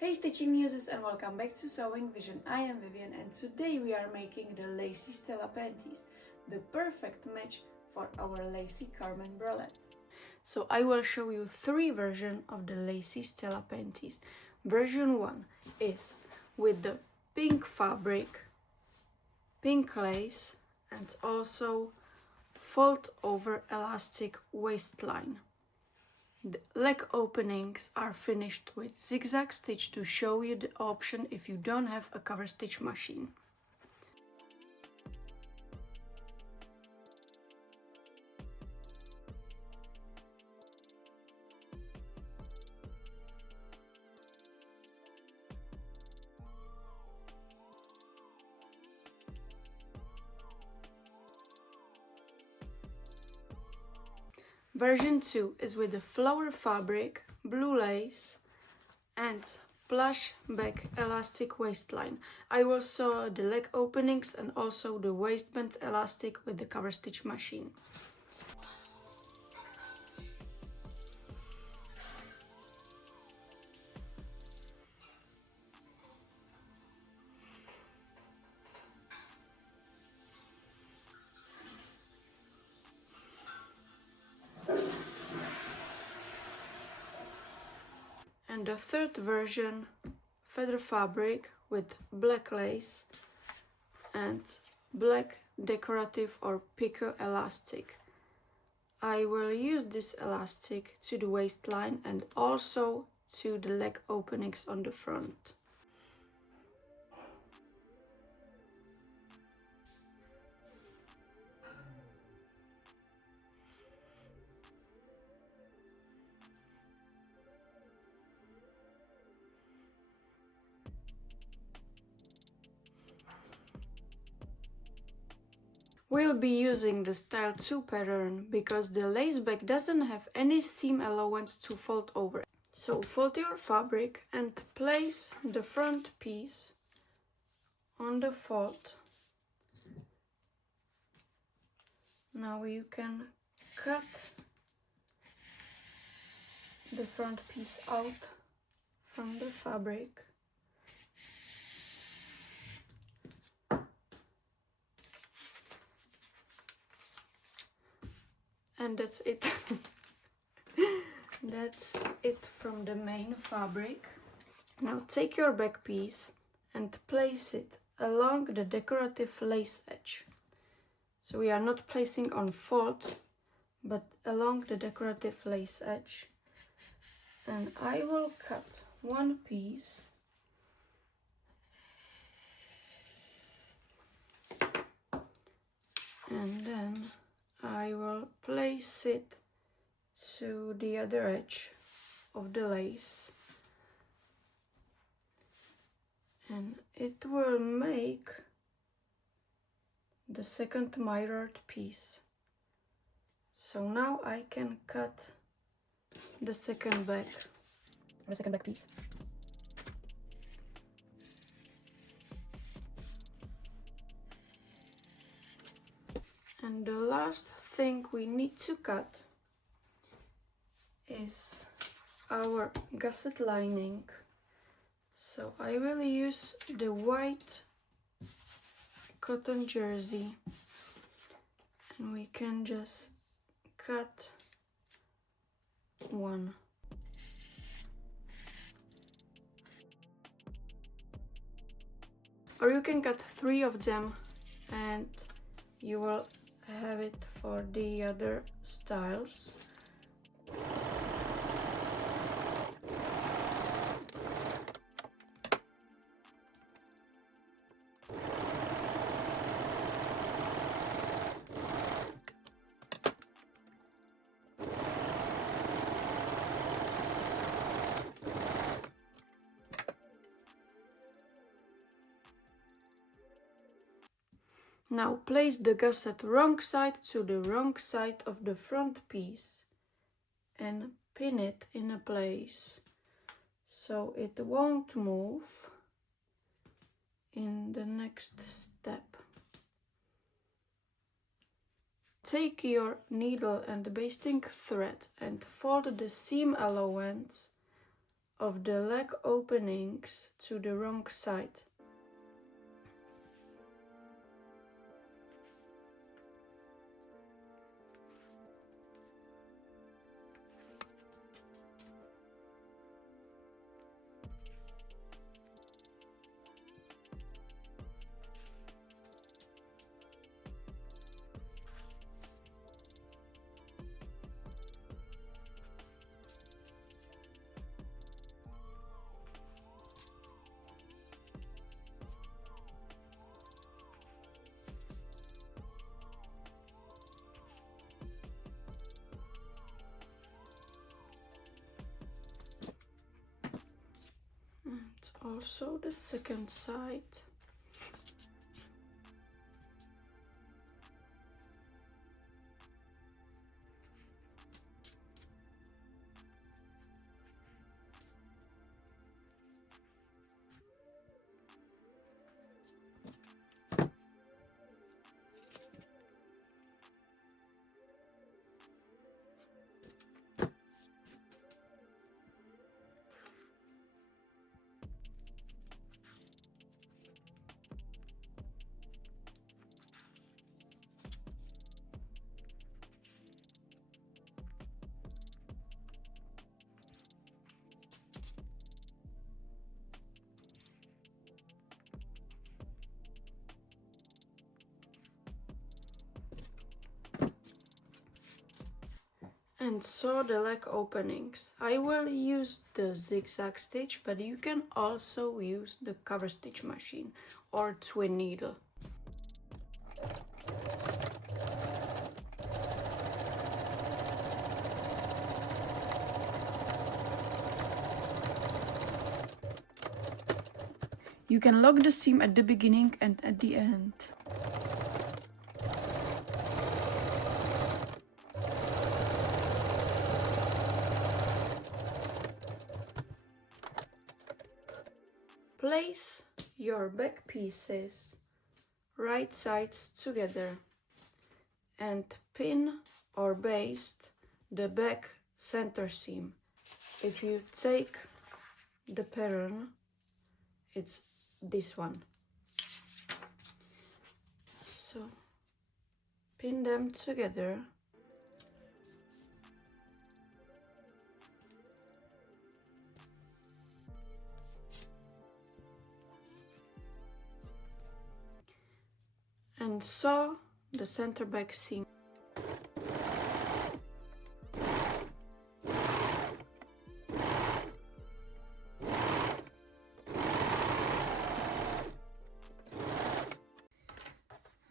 Hey Stitching Muses, and welcome back to Sewing Vision. I am Vivian and today we are making the lacy Stella panties, the perfect match for our lacy Carmen Bralette. So I will show you three versions of the lacy Stella panties. Version 1 is with the pink fabric, pink lace and also fold over elastic waistline. The leg openings are finished with zigzag stitch to show you the option if you don't have a cover stitch machine. Version 2 is with the flower fabric, blue lace and plush-back elastic waistline. I will sew the leg openings and also the waistband elastic with the cover stitch machine. And the third version, feather fabric with black lace and black decorative or Picot elastic. I will use this elastic to the waistline and also to the leg openings on the front. We'll be using the style 2 pattern because the lace back doesn't have any seam allowance to fold over. So fold your fabric and place the front piece on the fold. Now you can cut the front piece out from the fabric. And that's it. That's it from the main fabric. Now take your back piece and place it along the decorative lace edge. So we are not placing on fold, but along the decorative lace edge. And I will cut one piece and then I will place it to the other edge of the lace, and it will make the second mirrored piece. So now I can cut the second back piece. And the last thing we need to cut is our gusset lining. So I will use the white cotton jersey and we can just cut one. Or you can cut 3 of them and you will have it for the other styles. Now place the gusset wrong side to the wrong side of the front piece and pin it in a place so it won't move in the next step. Take your needle and basting thread and fold the seam allowance of the leg openings to the wrong side. And also the second side. And sew the leg openings. I will use the zigzag stitch, but you can also use the cover stitch machine or twin needle. You can lock the seam at the beginning and at the end. Place your back pieces right sides together and pin or baste the back center seam. If you take the pattern, it's this one. So pin them together. And sew the center back seam.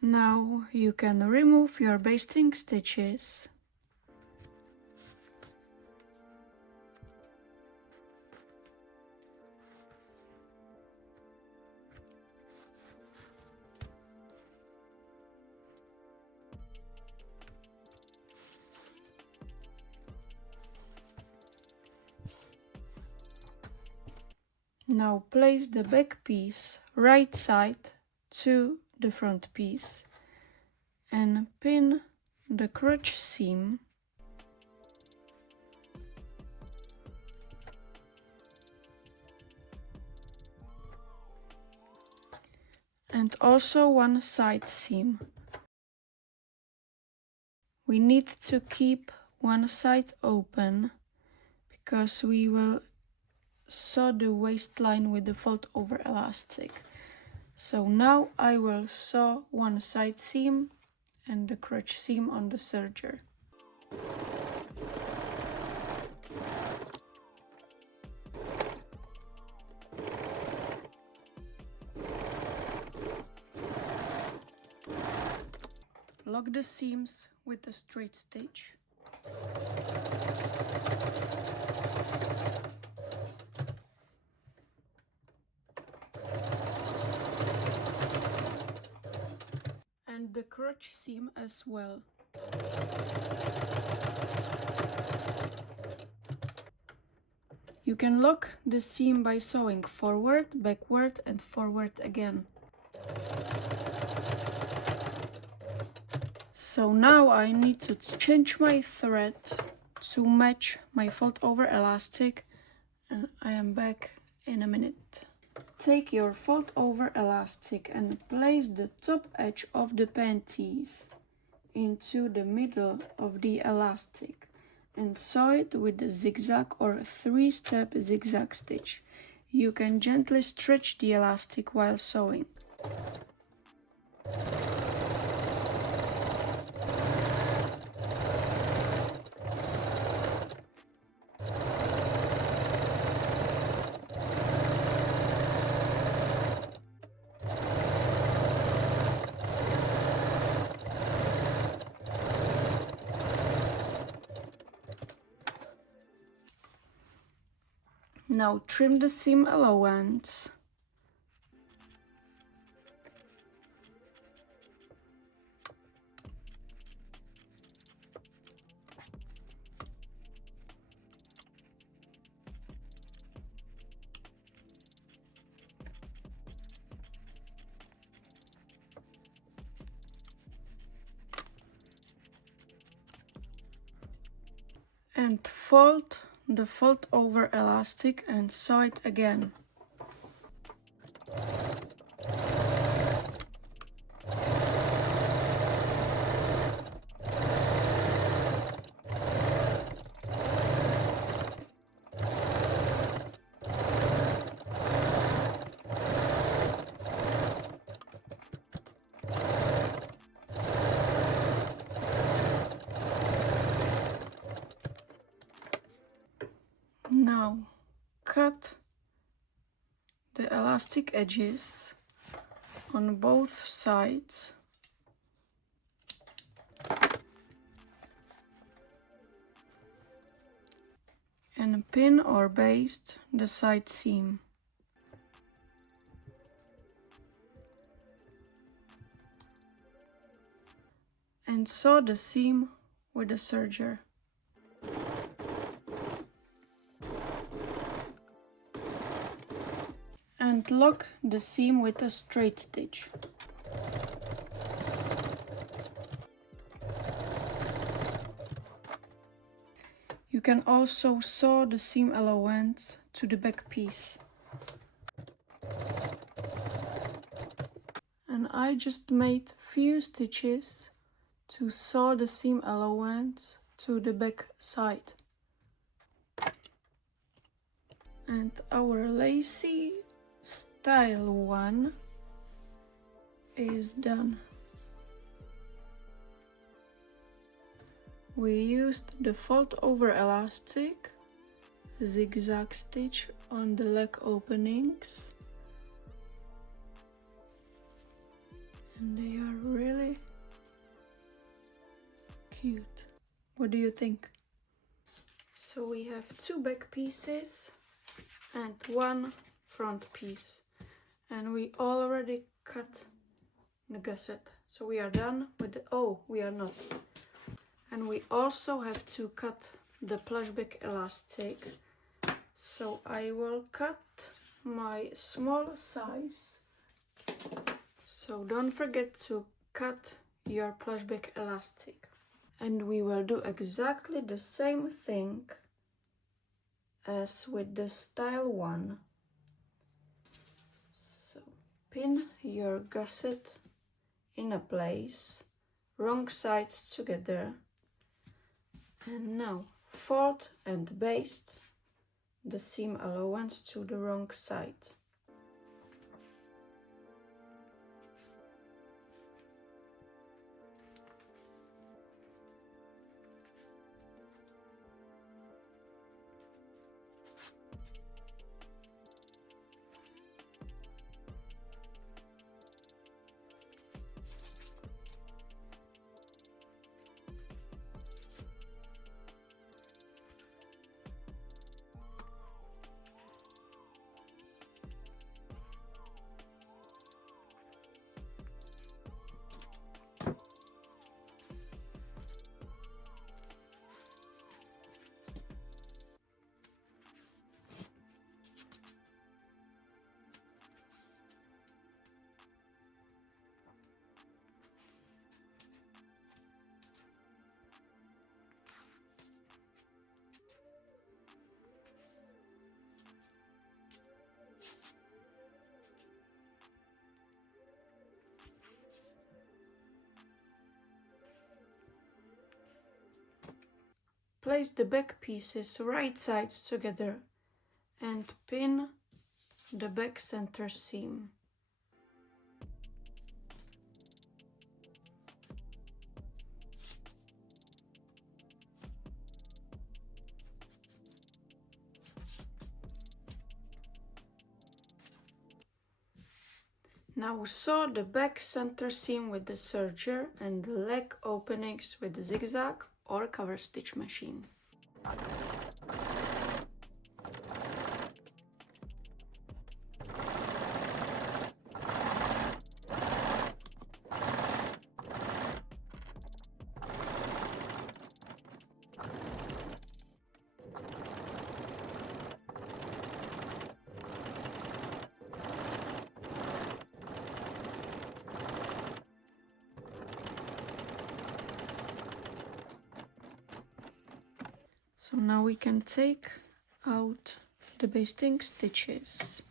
Now you can remove your basting stitches. Now place the back piece right side to the front piece and pin the crotch seam and also one side seam. We need to keep one side open because we will sew the waistline with the fold over elastic. So now I will sew one side seam and the crotch seam on the serger. Lock the seams with a straight stitch. And the crotch seam as well. You can lock the seam by sewing forward, backward and forward again. So now I need to change my thread to match my fold over elastic and I am back in a minute. Take your fold over elastic and place the top edge of the panties into the middle of the elastic and sew it with the zigzag or 3-step zigzag stitch. You can gently stretch the elastic while sewing. Now trim the seam allowance. And fold the fold over elastic and sew it again. Now cut the elastic edges on both sides and pin or baste the side seam. And sew the seam with a serger. And lock the seam with a straight stitch. You can also sew the seam allowance to the back piece. And I just made few stitches to sew the seam allowance to the back side. And our lacy style one is done. We used the fold over elastic, zigzag stitch on the leg openings, and they are really cute. What do you think? So we have 2 back pieces and 1 front piece, and we already cut the gusset, so we are done with the, oh, we are not. And we also have to cut the Plush-Back elastic, so I will cut my small size, so don't forget to cut your Plush-Back elastic. And we will do exactly the same thing as with the style one. So pin your gusset in a place, wrong sides together, and now fold and baste the seam allowance to the wrong side. place the back pieces right sides together and pin the back center seam. Now sew the back center seam with the serger and the leg openings with the zigzag or cover stitch machine. So now we can take out the basting stitches.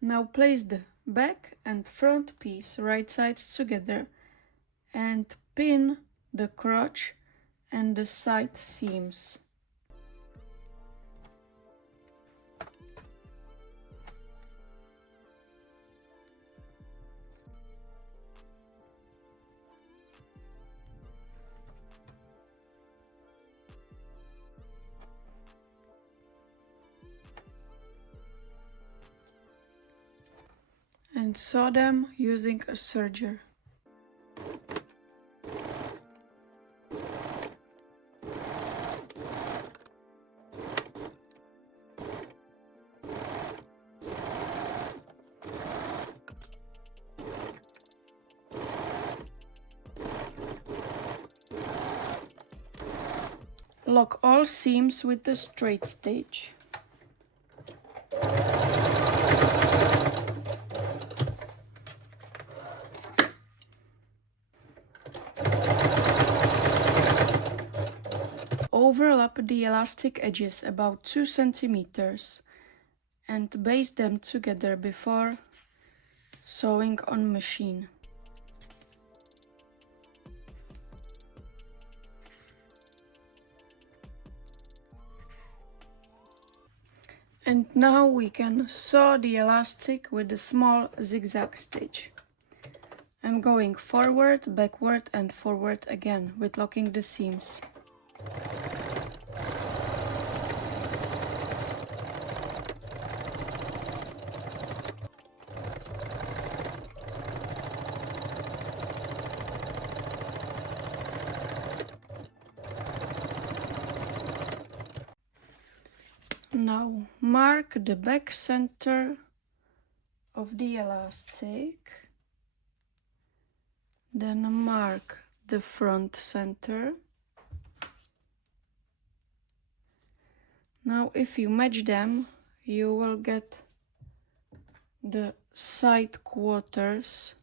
Now place the back and front piece right sides together and pin the crotch and the side seams. And sew them using a serger. Lock all seams with the straight stitch. Overlap the elastic edges about 2 centimeters and baste them together before sewing on machine. And now we can sew the elastic with a small zigzag stitch. I'm going forward, backward and forward again with locking the seams. Now mark the back center of the elastic, then mark the front center. Now if you match them, you will get the side quarters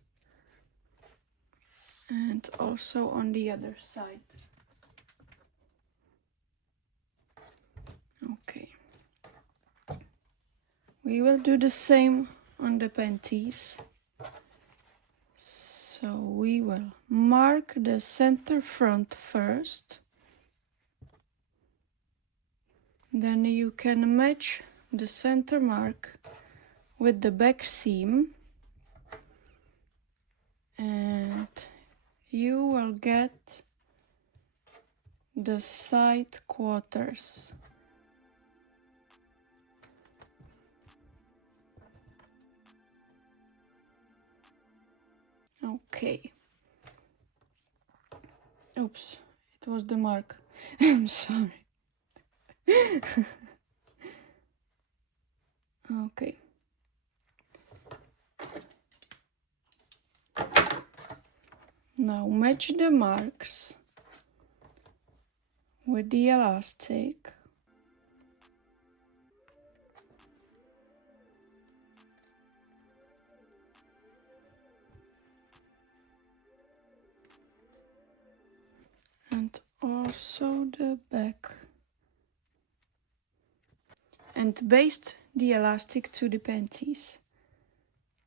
and also on the other side. Okay. We will do the same on the panties. So we will mark the center front first. Then you can match the center mark with the back seam and you will get the side quarters. Okay. Oops, it was the mark. I'm sorry. Okay. Now match the marks with the elastic. sew the back and baste the elastic to the panties.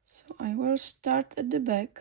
So I will start at the back.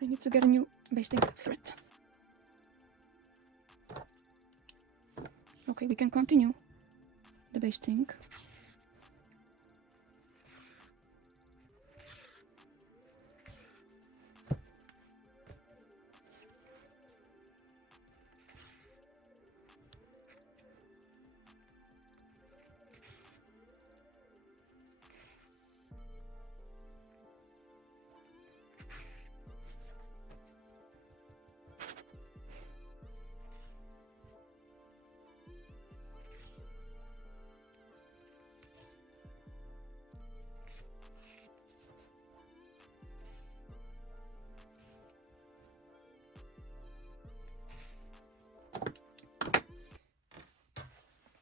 I need to get a new basting thread. Okay, we can continue the basting.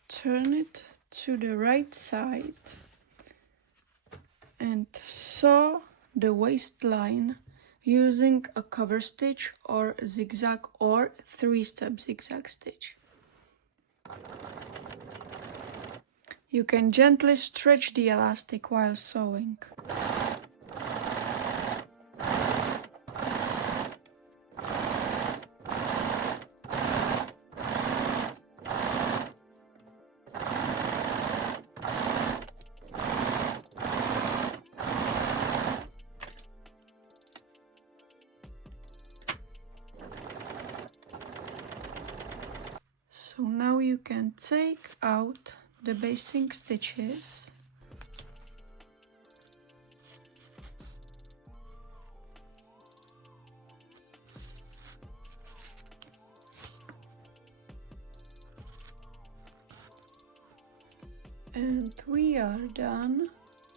Turn it to the right side and sew the waistline using a cover stitch or zigzag or 3-step zigzag stitch. You can gently stretch the elastic while sewing. So now you can take out the basting stitches and we are done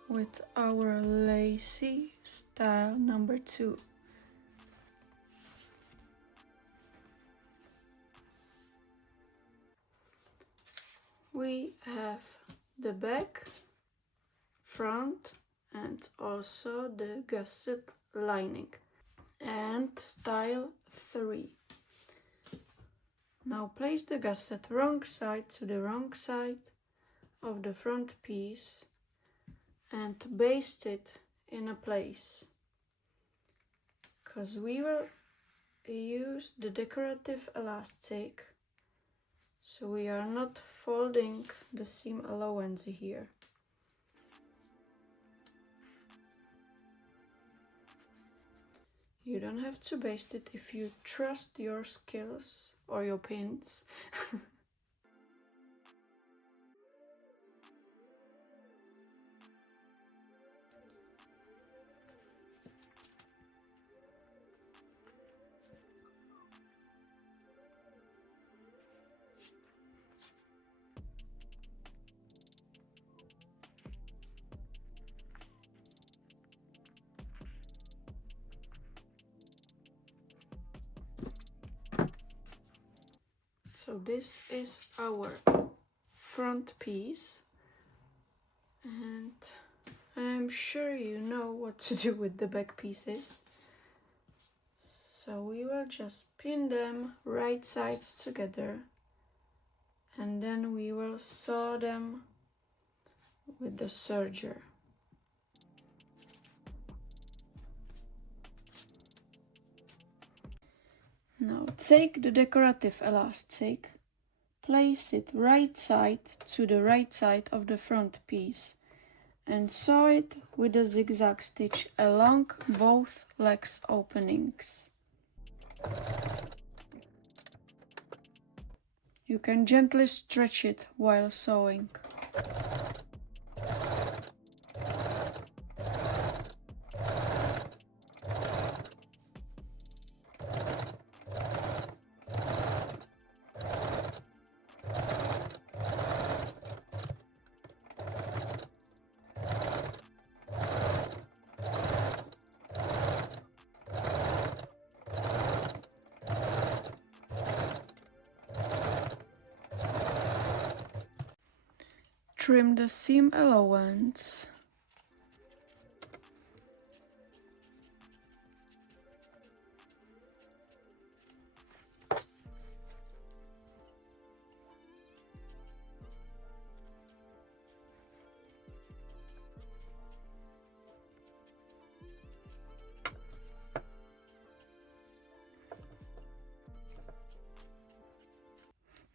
with our lacy style number 2. We have the back, front, and also the gusset lining and style 3. Now place the gusset wrong side to the wrong side of the front piece and baste it in a place, because we will use the decorative elastic, so we are not folding the seam allowance here. You don't have to baste it if you trust your skills or your pins. So this is our front piece, and I'm sure you know what to do with the back pieces. So we will just pin them right sides together, and then we will sew them with the serger. Now take the decorative elastic, place it right side to the right side of the front piece and sew it with a zigzag stitch along both legs openings. You can gently stretch it while sewing. Trim the seam allowance.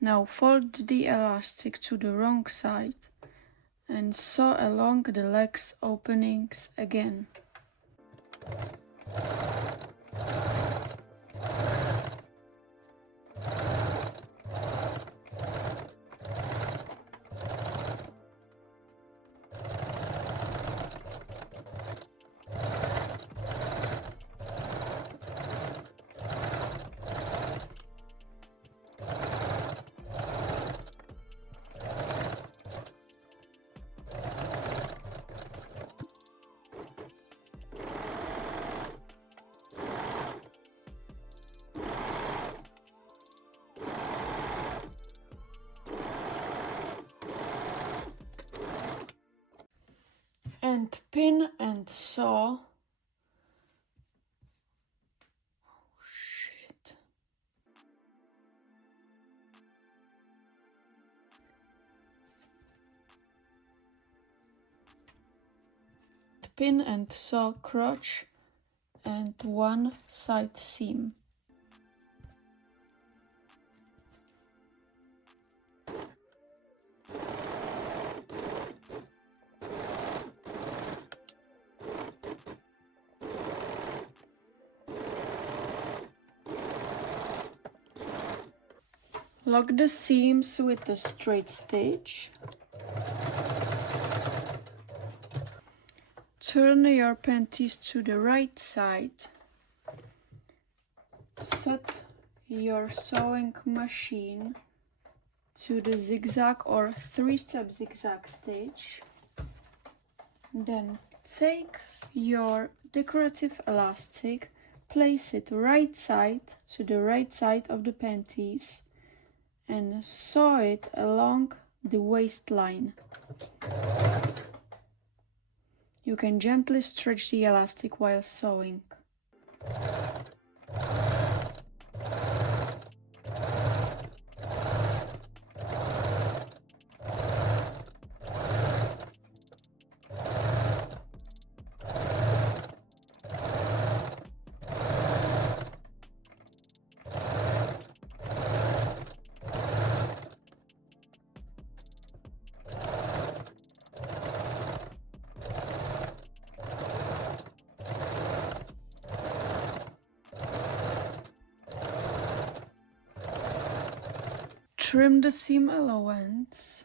Now fold the elastic to the wrong side and sew along the legs openings again. And pin and sew. Oh shit. Pin and sew crotch and one side seam. Lock the seams with a straight stitch. Turn your panties to the right side. Set your sewing machine to the zigzag or 3-step zigzag stitch. Then take your decorative elastic, place it right side to the right side of the panties and sew it along the waistline. You can gently stretch the elastic while sewing. Trim the seam allowance.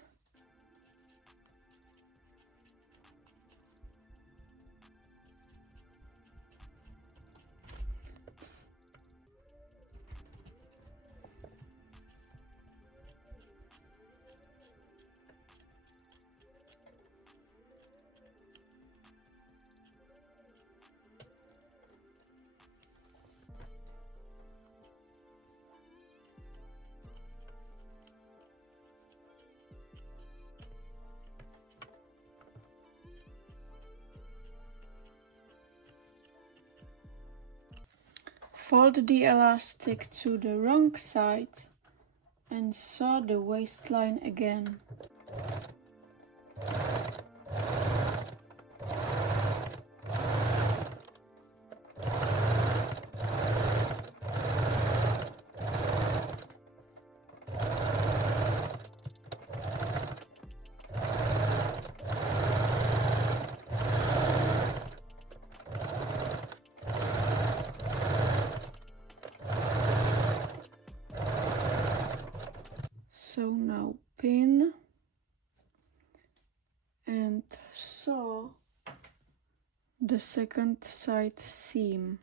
Fold the elastic to the wrong side and sew the waistline again. So now pin and sew the second side seam.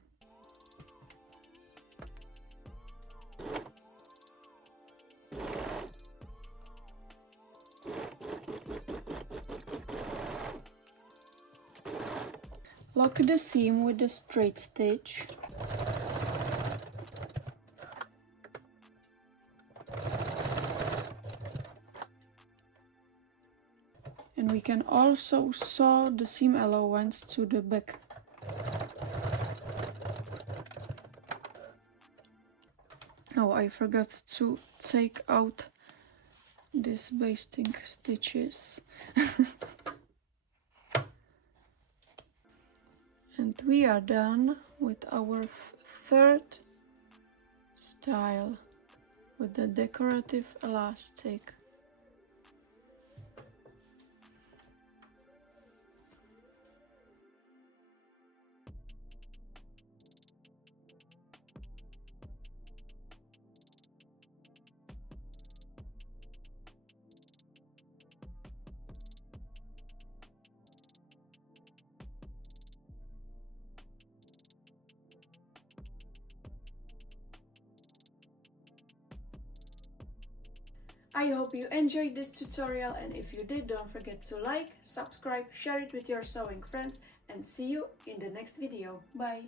Lock the seam with a straight stitch. can also sew the seam allowance to the back. Oh, I forgot to take out these basting stitches. And we are done with our third style with the decorative elastic. I hope you enjoyed this tutorial, and if you did, don't forget to like, subscribe, share it with your sewing friends, and see you in the next video. Bye!